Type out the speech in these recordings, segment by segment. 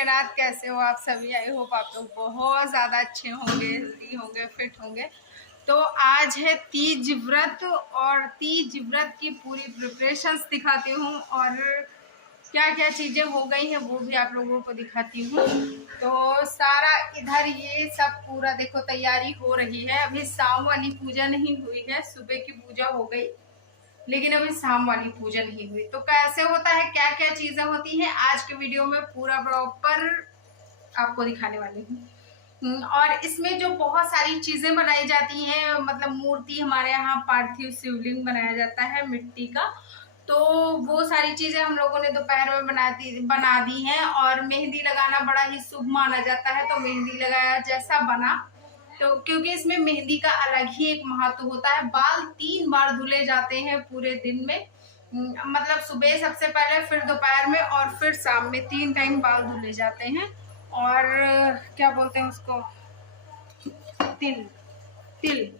भोलेनाथ। कैसे हो आप सभी? आई होप आप लोग बहुत ज़्यादा अच्छे होंगे, हेल्दी होंगे, फिट होंगे। तो आज है तीज व्रत और तीज व्रत की पूरी प्रिपरेशंस दिखाती हूँ और क्या क्या चीज़ें हो गई हैं वो भी आप लोगों को दिखाती हूँ। तो सारा इधर ये सब पूरा देखो तैयारी हो रही है। अभी शाम वाली पूजा नहीं हुई है, सुबह की पूजा हो गई लेकिन अभी शाम वाली पूजा नहीं हुई। तो कैसे होता है, क्या क्या चीजें होती हैं, आज के वीडियो में पूरा प्रॉपर आपको दिखाने वाली हूँ। और इसमें जो बहुत सारी चीजें बनाई जाती हैं, मतलब मूर्ति हमारे यहाँ पार्थिव शिवलिंग बनाया जाता है मिट्टी का, तो वो सारी चीजें हम लोगों ने दोपहर में बना दी हैं। और मेहंदी लगाना बड़ा ही शुभ माना जाता है, तो मेहंदी लगाया जैसा बना। तो क्योंकि इसमें मेहंदी का अलग ही एक महत्व होता है। बाल 3 बार धुले जाते हैं पूरे दिन में, मतलब सुबह सबसे पहले, फिर दोपहर में और फिर शाम में, 3 टाइम बाल धुले जाते हैं। और क्या बोलते हैं उसको, तिल तिल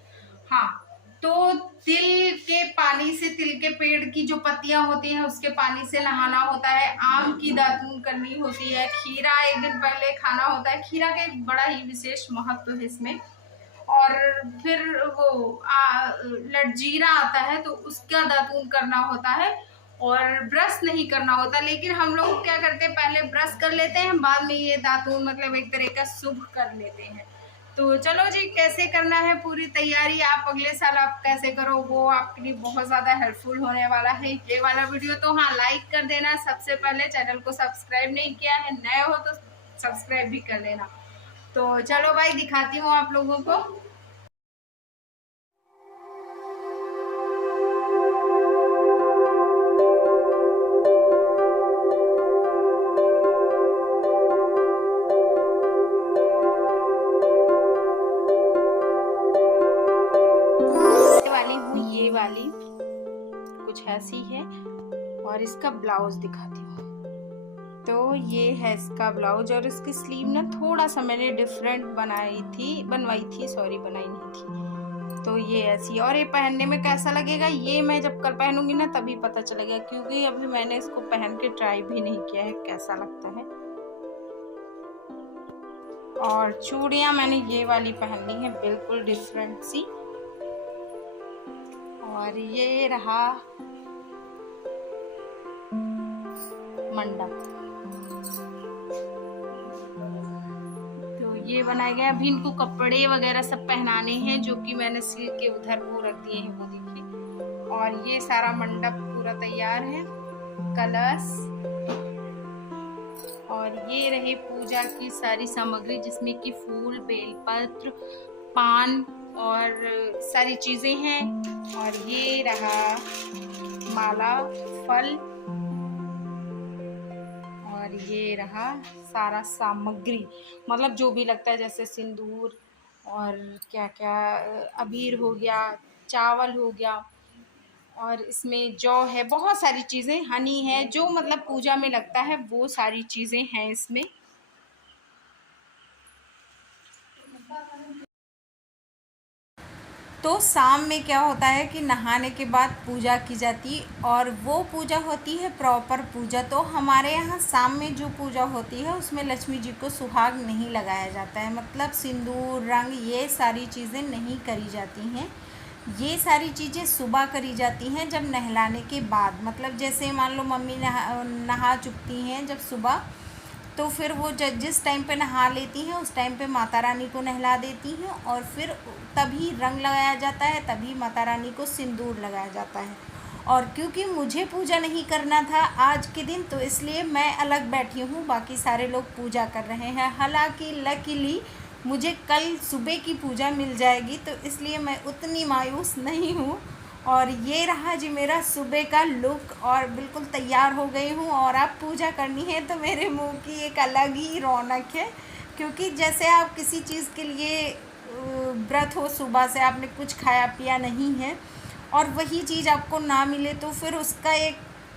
हाँ, तो तिल के पानी से, तिल के पेड़ की जो पत्तियां होती हैं उसके पानी से नहाना होता है। आम की दातून करनी होती है। खीरा एक दिन पहले खाना होता है। खीरा का एक बड़ा ही विशेष महत्व है इसमें। और फिर वो लटजीरा आता है तो उसका दातून करना होता है और ब्रश नहीं करना होता। लेकिन हम लोग क्या करते हैं, पहले ब्रश कर लेते हैं, बाद में ये दातून मतलब एक तरह का शुभ कर लेते हैं। तो चलो जी, कैसे करना है पूरी तैयारी, आप अगले साल आप कैसे करो वो आपके लिए बहुत ज़्यादा हेल्पफुल होने वाला है ये वाला वीडियो। तो हाँ, लाइक कर देना। सबसे पहले चैनल को सब्सक्राइब नहीं किया है, नए हो तो सब्सक्राइब भी कर लेना। तो चलो भाई, दिखाती हूँ आप लोगों को। ये वाली कुछ ऐसी है और इसका ब्लाउज दिखाती हूँ। तो ये है इसका ब्लाउज और इसकी स्लीव ना थोड़ा सा मैंने डिफरेंट बनवाई थी, बनाई नहीं थी। तो ये ऐसी, और ये पहनने में कैसा लगेगा ये मैं जब कल पहनूंगी ना तभी पता चलेगा, क्योंकि अभी मैंने इसको पहन के ट्राई भी नहीं किया है कैसा लगता है। और चूड़ियाँ मैंने ये वाली पहननी है, बिल्कुल डिफरेंट सी। और ये रहा मंडप, तो ये बनाया गया। अभी इनको कपड़े वगैरह सब पहनाने हैं जो कि मैंने सिल के उधर वो रख दिए हैं, वो देखिए। और ये सारा मंडप पूरा तैयार है, कलश, और ये रहे पूजा की सारी सामग्री जिसमें कि फूल, बेलपत्र, पान और सारी चीजें हैं। और ये रहा माला, फल, और ये रहा सारा सामग्री, मतलब जो भी लगता है, जैसे सिंदूर और क्या क्या, अबीर हो गया, चावल हो गया, और इसमें जौ है, बहुत सारी चीज़ें, हनी है, जो मतलब पूजा में लगता है वो सारी चीज़ें हैं इसमें। तो शाम में क्या होता है कि नहाने के बाद पूजा की जाती, और वो पूजा होती है प्रॉपर पूजा। तो हमारे यहाँ शाम में जो पूजा होती है उसमें लक्ष्मी जी को सुहाग नहीं लगाया जाता है, मतलब सिंदूर, रंग, ये सारी चीज़ें नहीं करी जाती हैं। ये सारी चीज़ें सुबह करी जाती हैं जब नहलाने के बाद, मतलब जैसे मान लो मम्मी नहा चुकती हैं जब सुबह, तो फिर वो जिस टाइम पे नहा लेती हैं उस टाइम पे माता रानी को नहला देती हैं, और फिर तभी रंग लगाया जाता है, तभी माता रानी को सिंदूर लगाया जाता है। और क्योंकि मुझे पूजा नहीं करना था आज के दिन, तो इसलिए मैं अलग बैठी हूँ, बाकी सारे लोग पूजा कर रहे हैं। हालांकि लकीली मुझे कल सुबह की पूजा मिल जाएगी, तो इसलिए मैं उतनी मायूस नहीं हूँ। और ये रहा जी मेरा सुबह का लुक, और बिल्कुल तैयार हो गई हूँ। और अब पूजा करनी है तो मेरे मुंह की एक अलग ही रौनक है, क्योंकि जैसे आप किसी चीज़ के लिए व्रत हो, सुबह से आपने कुछ खाया पिया नहीं है और वही चीज़ आपको ना मिले, तो फिर उसका एक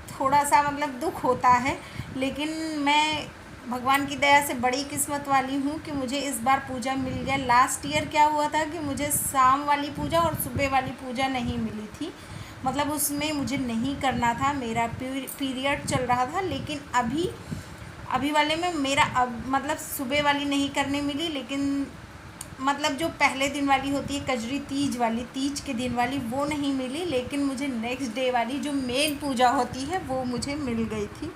थोड़ा सा मतलब दुख होता है। लेकिन मैं भगवान की दया से बड़ी किस्मत वाली हूँ कि मुझे इस बार पूजा मिल गया। लास्ट ईयर क्या हुआ था कि मुझे शाम वाली पूजा और सुबह वाली पूजा नहीं मिली थी, मतलब उसमें मुझे नहीं करना था, मेरा पीरियड चल रहा था। लेकिन अभी अभी वाले में मेरा अब मतलब सुबह वाली नहीं करने मिली, लेकिन मतलब जो पहले दिन वाली होती है कजरी तीज वाली, तीज के दिन वाली, वो नहीं मिली, लेकिन मुझे नेक्स्ट डे वाली जो मेन पूजा होती है वो मुझे मिल गई थी।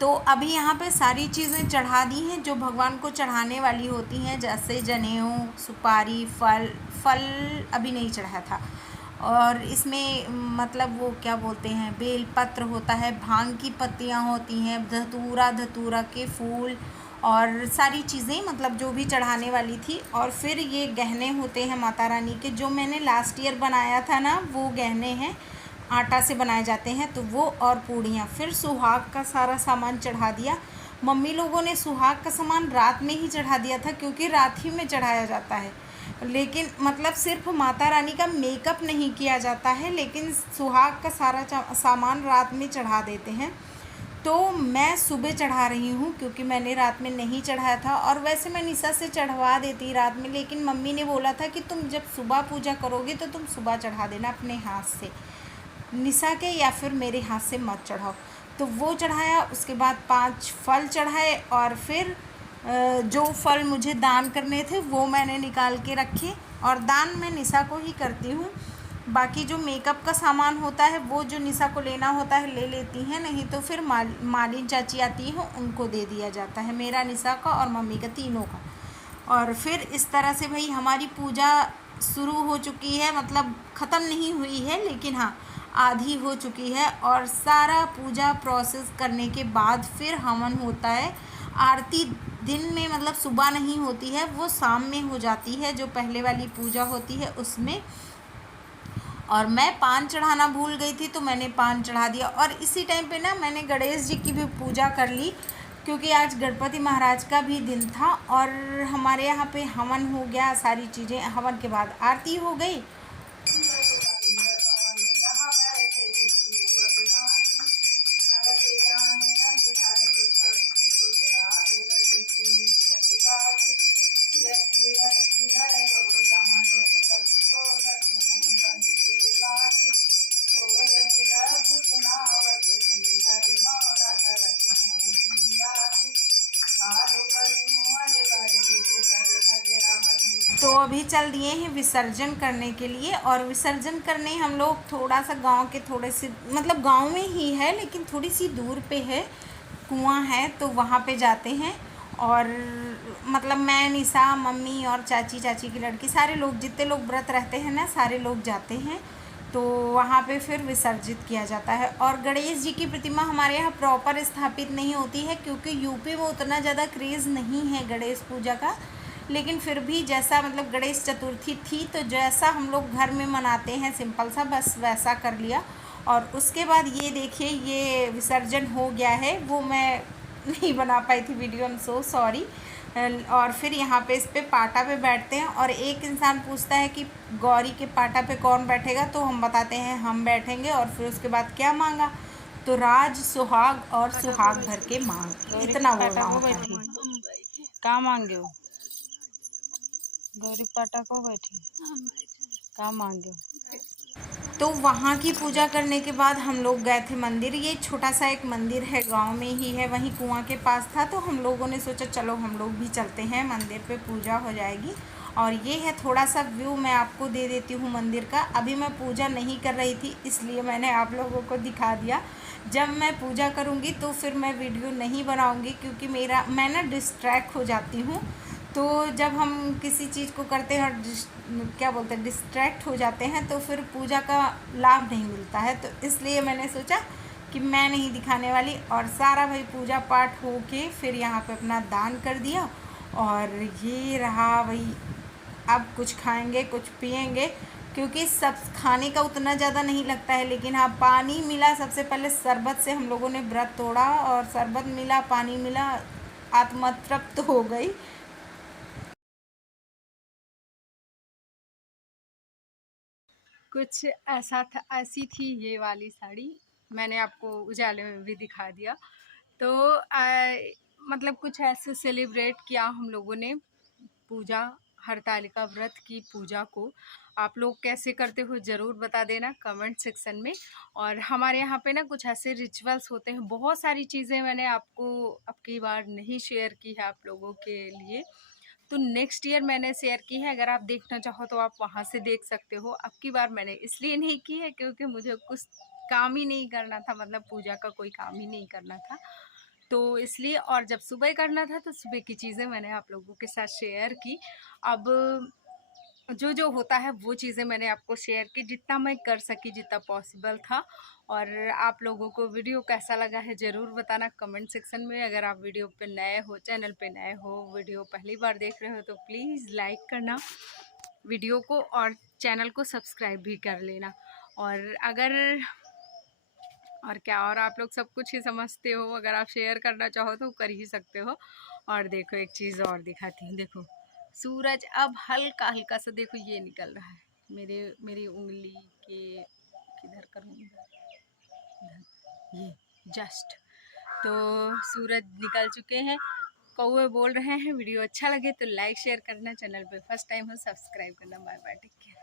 तो अभी यहाँ पे सारी चीज़ें चढ़ा दी हैं जो भगवान को चढ़ाने वाली होती हैं, जैसे जनेऊ, सुपारी, फल। फल अभी नहीं चढ़ाया था। और इसमें मतलब वो क्या बोलते हैं, बेल पत्र होता है, भांग की पत्तियाँ होती हैं, धतूरा के फूल और सारी चीज़ें मतलब जो भी चढ़ाने वाली थी। और फिर ये गहने होते हैं माता रानी के, जो मैंने लास्ट ईयर बनाया था ना, वो गहने हैं, आटा से बनाए जाते हैं, तो वो और पूड़ियाँ। फिर सुहाग का सारा सामान चढ़ा दिया। मम्मी लोगों ने सुहाग का सामान रात में ही चढ़ा दिया था, क्योंकि रात ही में चढ़ाया जाता है। लेकिन मतलब सिर्फ माता रानी का मेकअप नहीं किया जाता है, लेकिन सुहाग का सारा सामान रात में चढ़ा देते हैं। तो मैं सुबह चढ़ा रही हूँ, क्योंकि मैंने रात में नहीं चढ़ाया था। और वैसे मैं निशा से चढ़वा देती रात में, लेकिन मम्मी ने बोला था कि तुम जब सुबह पूजा करोगे तो तुम सुबह चढ़ा देना अपने हाथ से, निशा के या फिर मेरे हाथ से मत चढ़ाओ। तो वो चढ़ाया। उसके बाद 5 फल चढ़ाए, और फिर जो फल मुझे दान करने थे वो मैंने निकाल के रखे। और दान मैं निशा को ही करती हूँ। बाकी जो मेकअप का सामान होता है वो जो निशा को लेना होता है ले लेती हैं, नहीं तो फिर मालिन चाची आती हैं, उनको दे दिया जाता है, मेरा, निशा का और मम्मी का, तीनों का। और फिर इस तरह से भाई हमारी पूजा शुरू हो चुकी है, मतलब ख़त्म नहीं हुई है, लेकिन हाँ आधी हो चुकी है। और सारा पूजा प्रोसेस करने के बाद फिर हवन होता है। आरती दिन में मतलब सुबह नहीं होती है, वो शाम में हो जाती है, जो पहले वाली पूजा होती है उसमें। और मैं पान चढ़ाना भूल गई थी, तो मैंने पान चढ़ा दिया। और इसी टाइम पे ना मैंने गणेश जी की भी पूजा कर ली, क्योंकि आज गणपति महाराज का भी दिन था। और हमारे यहाँ पे हवन हो गया, सारी चीज़ें, हवन के बाद आरती हो गई। तो अभी चल दिए हैं विसर्जन करने के लिए। और विसर्जन करने हम लोग थोड़ा सा गांव के थोड़े से, मतलब गांव में ही है लेकिन थोड़ी सी दूर पे है, कुआं है, तो वहाँ पे जाते हैं। और मतलब मैं, निशा, मम्मी और चाची की लड़की, सारे लोग, जितने लोग व्रत रहते हैं ना, सारे लोग जाते हैं। तो वहाँ पे फिर विसर्जित किया जाता है। और गणेश जी की प्रतिमा हमारे यहाँ प्रॉपर स्थापित नहीं होती है, क्योंकि यूपी में उतना ज़्यादा क्रेज़ नहीं है गणेश पूजा का। लेकिन फिर भी जैसा मतलब गणेश चतुर्थी थी, तो जैसा हम लोग घर में मनाते हैं सिंपल सा, बस वैसा कर लिया। और उसके बाद ये देखिए, ये विसर्जन हो गया है, वो मैं नहीं बना पाई थी video, I am so sorry. और फिर यहाँ पे इस पे पाटा पे बैठते हैं। और एक इंसान पूछता है कि गौरी के पाटा पे कौन बैठेगा, तो हम बताते हैं हम बैठेंगे। और फिर उसके बाद क्या मांगा, तो राज, सुहाग और सुहाग भर के मांग, इतना बोलना होता है। कहाँ मांगे हो? गौरी पाटा को बैठी कहाँ मांगे हो? तो वहाँ की पूजा करने के बाद हम लोग गए थे मंदिर। ये छोटा सा एक मंदिर है, गांव में ही है, वहीं कुआं के पास था। तो हम लोगों ने सोचा चलो हम लोग भी चलते हैं मंदिर पे, पूजा हो जाएगी। और ये है थोड़ा सा व्यू, मैं आपको दे देती हूँ मंदिर का। अभी मैं पूजा नहीं कर रही थी, इसलिए मैंने आप लोगों को दिखा दिया। जब मैं पूजा करूँगी तो फिर मैं वीडियो नहीं बनाऊँगी, क्योंकि मैं ना डिस्ट्रैक्ट हो जाती हूँ। तो जब हम किसी चीज़ को करते हैं और क्या बोलते हैं, डिस्ट्रैक्ट हो जाते हैं, तो फिर पूजा का लाभ नहीं मिलता है। तो इसलिए मैंने सोचा कि मैं नहीं दिखाने वाली। और सारा भाई पूजा पाठ हो के फिर यहाँ पे अपना दान कर दिया। और ये रहा भाई, अब कुछ खाएंगे कुछ पिएंगे, क्योंकि सब खाने का उतना ज़्यादा नहीं लगता है। लेकिन हाँ, पानी मिला, सबसे पहले शरबत से हम लोगों ने व्रत तोड़ा, और शरबत मिला, पानी मिला, आत्मा तृप्त हो गई। कुछ ऐसा था, ऐसी थी ये वाली साड़ी, मैंने आपको उजाले में भी दिखा दिया। तो मतलब कुछ ऐसे सेलिब्रेट किया हम लोगों ने पूजा, हरतालिका व्रत की पूजा को आप लोग कैसे करते हो ज़रूर बता देना कमेंट सेक्शन में। और हमारे यहाँ पे ना कुछ ऐसे रिचुअल्स होते हैं, बहुत सारी चीज़ें मैंने आपको अब की बार नहीं शेयर की है आप लोगों के लिए, तो नेक्स्ट ईयर मैंने शेयर की है। अगर आप देखना चाहो तो आप वहाँ से देख सकते हो। अब की बार मैंने इसलिए नहीं की है क्योंकि मुझे कुछ काम ही नहीं करना था, मतलब पूजा का कोई काम ही नहीं करना था, तो इसलिए। और जब सुबह करना था तो सुबह की चीज़ें मैंने आप लोगों के साथ शेयर की। अब जो जो होता है वो चीज़ें मैंने आपको शेयर की, जितना मैं कर सकी, जितना पॉसिबल था। और आप लोगों को वीडियो कैसा लगा है ज़रूर बताना कमेंट सेक्शन में। अगर आप वीडियो पे नए हो, चैनल पे नए हो, वीडियो पहली बार देख रहे हो तो प्लीज़ लाइक करना वीडियो को और चैनल को सब्सक्राइब भी कर लेना। और क्या, और आप लोग सब कुछ ही समझते हो, अगर आप शेयर करना चाहो तो कर ही सकते हो। और देखो एक चीज़ और दिखाती हूँ, देखो सूरज अब हल्का हल्का सा देखो ये निकल रहा है मेरी उंगली के, किधर करूँ, इधर, ये जस्ट। तो सूरज निकल चुके हैं, कौवे बोल रहे हैं। वीडियो अच्छा लगे तो लाइक शेयर करना, चैनल पे फर्स्ट टाइम हो सब्सक्राइब करना। Bye bye, take care.